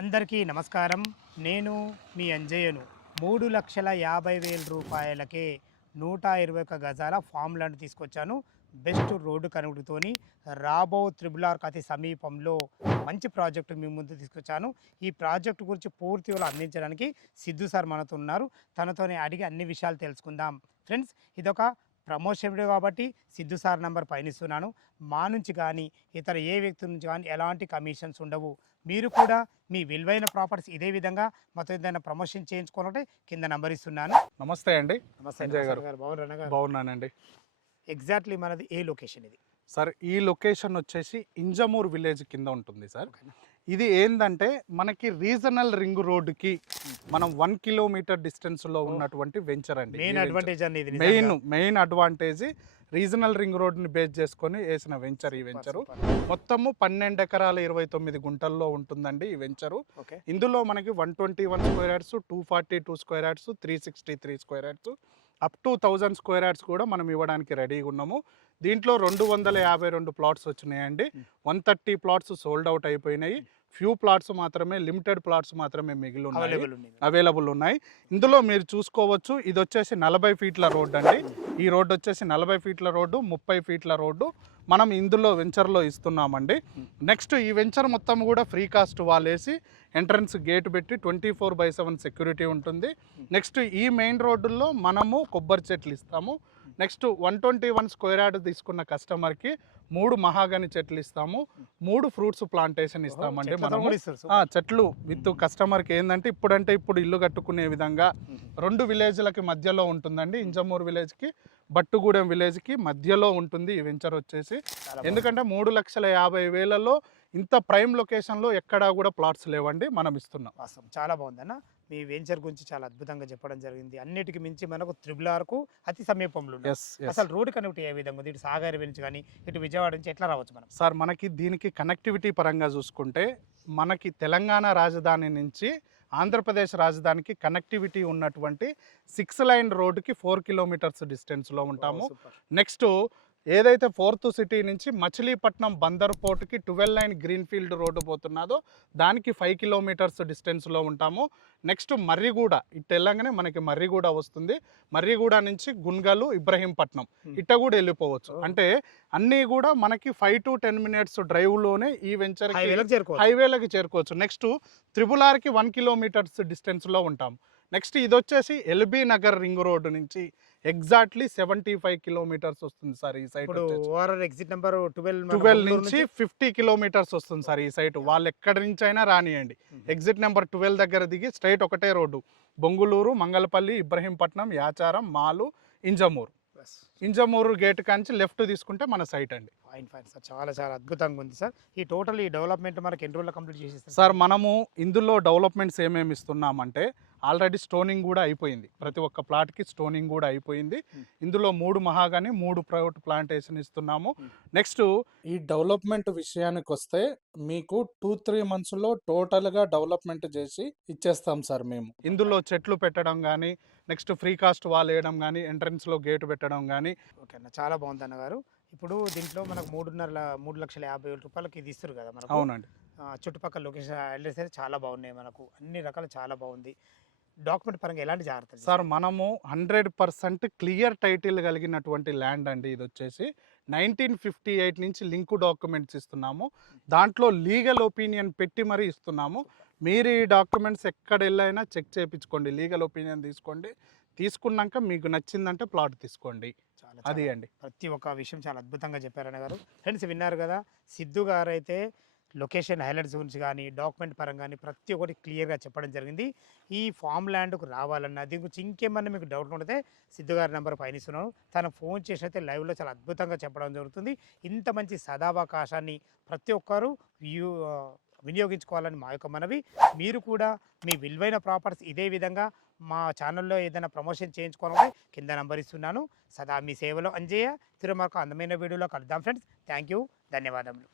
అందరికీ నమస్కారం. నేను మీ అంజయ్యను. 3,50,000 రూపాయలకే 121 గజాల ఫామ్ ల్యాండ్ తీసుకొచ్చాను. బెస్ట్ రోడ్డు కనెక్ట్‌తోని రాబో త్రిబుల్ ఆర్‌కి అతి సమీపంలో మంచి ప్రాజెక్ట్ మీ ముందు తీసుకొచ్చాను. ఈ ప్రాజెక్ట్ గురించి పూర్తి వివరాలు అందించడానికి సిద్ధు సార్ మనతో ఉన్నారు. తనతోనే అడిగి అన్ని విషయాలు తెలుసుకుందాం. ఫ్రెండ్స్, ఇదొక ప్రమోషన్ వీడియో కాబట్టి సిద్ధు సార్ నంబర్ పైన ఇస్తున్నాను. మా నుంచి కానీ ఇతర ఏ వ్యక్తి నుంచి కానీ ఎలాంటి కమిషన్స్ ఉండవు. మీరు కూడా మీ విలువైన ప్రాపర్టీస్ ఇదే విధంగా మాతో ఏదైనా ప్రమోషన్ చేయించుకోవాలంటే కింద నంబర్ ఇస్తున్నాను. నమస్తే అండి. నమస్తే సంజయ్ గారు. బాగున్నారా గారు? బాగున్నానండి. ఎగ్జాక్ట్లీ మనది ఏ లొకేషన్ ఇది? సార్, ఈ లొకేషన్ వచ్చేసి ఇంజమూర్ విలేజ్ కింద ఉంటుంది సార్. ఓకేనా? ఇది ఏంటంటే మనకి రీజనల్ రింగ్ రోడ్డుకి మనం 1 కిలోమీటర్ డిస్టెన్స్లో ఉన్నటువంటి వెంచర్ అండి. మెయిన్ అడ్వాంటేజ్ అండి ఇది. మెయిన్ అడ్వాంటేజ్ రీజనల్ రింగ్ రోడ్ని బేస్ చేసుకొని వేసిన వెంచర్ ఈ వెంచరు. మొత్తము 12 ఎకరాల 29 గుంటల్లో ఉంటుందండి ఈ వెంచరు. ఓకే. ఇందులో మనకి 121 square yards, 242 square yards, 363 square yards, up to 1000 square yards కూడా మనం ఇవ్వడానికి రెడీగా ఉన్నాము. దీంట్లో 252 ప్లాట్స్ వచ్చినాయండి. 130 ప్లాట్స్ సోల్డ్ అవుట్ అయిపోయినాయి. ఫ్యూ ప్లాట్స్ మాత్రమే, లిమిటెడ్ ప్లాట్స్ మాత్రమే మిగిలి ఉన్నాయి, అవైలబుల్ ఉన్నాయి. ఇందులో మీరు చూసుకోవచ్చు, ఇది వచ్చేసి 40 ఫీట్ల రోడ్డు అండి. ఈ రోడ్డు వచ్చేసి 40 ఫీట్ల రోడ్డు, 30 ఫీట్ల రోడ్డు మనం ఇందులో వెంచర్లో ఇస్తున్నామండి. నెక్స్ట్ ఈ వెంచర్ మొత్తం కూడా ఫ్రీ కాస్ట్ వాళ్ళేసి ఎంట్రన్స్ గేట్ పెట్టి 24/7 సెక్యూరిటీ ఉంటుంది. నెక్స్ట్ ఈ మెయిన్ రోడ్డుల్లో మనము కొబ్బరి చెట్లు ఇస్తాము. నెక్స్ట్ 121 స్క్వేర్ యార్డ్ తీసుకున్న కస్టమర్కి 3 మహాగని చెట్లు ఇస్తాము, 3 ఫ్రూట్స్ ప్లాంటేషన్ ఇస్తామండి. మనము చెట్లు విత్ కస్టమర్కి ఏంటంటే ఇప్పుడు ఇల్లు కట్టుకునే విధంగా 2 విలేజ్లకి మధ్యలో ఉంటుందండి. ఇంజమూర్ విలేజ్కి బట్టుగూడెం విలేజ్కి మధ్యలో ఉంటుంది ఈ వెంచర్ వచ్చేసి. ఎందుకంటే 3,50,000లో ఇంత ప్రైమ్ లొకేషన్లో ఎక్కడా కూడా ప్లాట్స్ లేవండి, మనం ఇస్తున్నాం. వాస్తవం చాలా బాగుందన్న. మీ వెంచర్ గురించి చాలా అద్భుతంగా చెప్పడం జరిగింది. అన్నిటికి మించి మనకు త్రిబుల్ ఆర్కు అతి సమీపంలో ఉంది. అసలు రోడ్ కనెక్ట్ ఏ విధంగా ఉంది? ఇటు సాగర్ నుంచి కానీ ఇటు విజయవాడ నుంచి ఎట్లా రావచ్చు మనం? సార్, మనకి దీనికి కనెక్టివిటీ పరంగా చూసుకుంటే మనకి తెలంగాణ రాజధాని నుంచి ఆంధ్రప్రదేశ్ రాజధానికి కనెక్టివిటీ ఉన్నటువంటి 6 లైన్ రోడ్డుకి 4 కిలోమీటర్స్ డిస్టెన్స్లో ఉంటాము. నెక్స్ట్ ఏదైతే 4th సిటీ నుంచి మచిలీపట్నం బందర్ పోర్టుకి 12 లైన్ గ్రీన్ఫీల్డ్ రోడ్డు పోతున్నదో దానికి 5 కిలోమీటర్స్ డిస్టెన్స్లో ఉంటాము. నెక్స్ట్ మర్రిగూడ, ఇటు వెళ్ళంగానే మనకి మర్రిగూడ వస్తుంది. మర్రిగూడ నుంచి గున్గలు, ఇబ్రహీంపట్నం ఇట్ట కూడా వెళ్ళిపోవచ్చు. అంటే అన్నీ కూడా మనకి 5 to 10 మినిట్స్ డ్రైవ్లోనే ఈ వెంచర్ హైవేలకి చేరుకోవచ్చు. నెక్స్ట్ త్రిబుల్ ఆర్కి 1 కిలోమీటర్స్ డిస్టెన్స్లో ఉంటాం. నెక్స్ట్ ఇది వచ్చేసి ఎల్బీ నగర్ రింగ్ రోడ్డు నుంచి ఎగ్జాక్ట్లీ 75 కిలోమీటర్స్ వస్తుంది సార్. ఈ సైట్ ఎగ్జిట్ నెంబర్ 12 నుంచి 50 కిలోమీటర్స్ వస్తుంది సార్ ఈ సైట్. వాళ్ళు ఎక్కడి నుంచి అయినా రానియండి. ఎగ్జిట్ నెంబర్ 12 దగ్గర దిగి స్ట్రైట్ ఒకటే రోడ్డు, బొంగుళూరు, మంగళపల్లి, ఇబ్రహీంపట్నం, యాచారం, మాలు, ఇంజమూరు గేట్ కాంచి లెఫ్ట్ తీసుకుంటే మన సైట్ అండి. ఫైన్ సార్, చాలా చాలా అద్భుతంగా ఉంది సార్. ఈ డెవలప్మెంట్ మనకి ఎన్ని రోజుల్లో కంప్లీట్ చేసేస్తారు సార్? మనము ఇందులో డెవలప్మెంట్స్ ఏమేమి ఇస్తున్నామంటే ఆల్రెడీ స్టోనింగ్ కూడా అయిపోయింది. ప్రతి ఒక్క ప్లాట్కి స్టోనింగ్ కూడా అయిపోయింది. ఇందులో 3 మహాగని, 3 ప్రైవేట్ ప్లాంటేషన్ ఇస్తున్నాము. నెక్స్ట్ ఈ డెవలప్మెంట్ విషయానికి వస్తే మీకు 2-3 మంత్స్లో టోటల్గా డెవలప్మెంట్ చేసి ఇచ్చేస్తాం సార్ మేము. ఇందులో చెట్లు పెట్టడం కానీ, నెక్స్ట్ ఫ్రీ కాస్ట్ వాల్ వేయడం కానీ, ఎంట్రన్స్లో గేట్ పెట్టడం కానీ. ఓకే అన్న, చాలా బాగుంది అన్నగారు. ఇప్పుడు దీంట్లో మనకు 3,50,000 రూపాయలకి ఇది ఇస్తారు కదా మనకు? అవునండి. చుట్టుపక్కల లొకేషన్ అడ్రస్ అయితే చాలా బాగున్నాయి, మనకు అన్ని రకాలు చాలా బాగుంది. డాక్యుమెంట్ పరంగా ఎలాంటి జాగ్రత్తలు సార్? మనము 100% క్లియర్ టైటిల్ కలిగినటువంటి ల్యాండ్ అండి. ఇది వచ్చేసి 1958 నుంచి లింక్ డాక్యుమెంట్స్ ఇస్తున్నాము. దాంట్లో లీగల్ ఒపీనియన్ పెట్టి మరీ ఇస్తున్నాము. మీరు ఈ డాక్యుమెంట్స్ ఎక్కడ వెళ్ళైనా చెక్ చేయించుకోండి, లీగల్ ఒపీనియన్ తీసుకోండి. తీసుకున్నాక మీకు నచ్చిందంటే ప్లాట్ తీసుకోండి. అది అండి. ప్రతి ఒక్క విషయం చాలా అద్భుతంగా చెప్పారన్న గారు. ఫ్రెండ్స్, విన్నారు కదా, సిద్ధు గారు అయితే లొకేషన్ హైలైట్స్ గురించి కానీ, డాక్యుమెంట్ పరంగా కానీ ప్రతి ఒక్కటి క్లియర్గా చెప్పడం జరిగింది. ఈ ఫామ్ ల్యాండ్కు రావాలన్నా దీని గురించి ఇంకేమన్నా మీకు డౌట్ ఉంటే సిద్ధు గారి నెంబర్ పైన ఇస్తున్నాను. తను ఫోన్ చేసినైతే లైవ్లో చాలా అద్భుతంగా చెప్పడం జరుగుతుంది. ఇంత మంచి సదావకాశాన్ని ప్రతి ఒక్కరూ వినియోగించుకోవాలని మా యొక్క మనవి. మీరు కూడా మీ విలువైన ప్రాపర్టీస్ ఇదే విధంగా మా ఛానల్లో ఏదైనా ప్రమోషన్ చేయించుకోవాలంటే కింద నంబర్ ఇస్తున్నాను. సదా మీ సేవలో అంజయ్య. తిరుమల అందమైన వీడియోలో కలుద్దాం ఫ్రెండ్స్. థ్యాంక్ యూ, ధన్యవాదములు.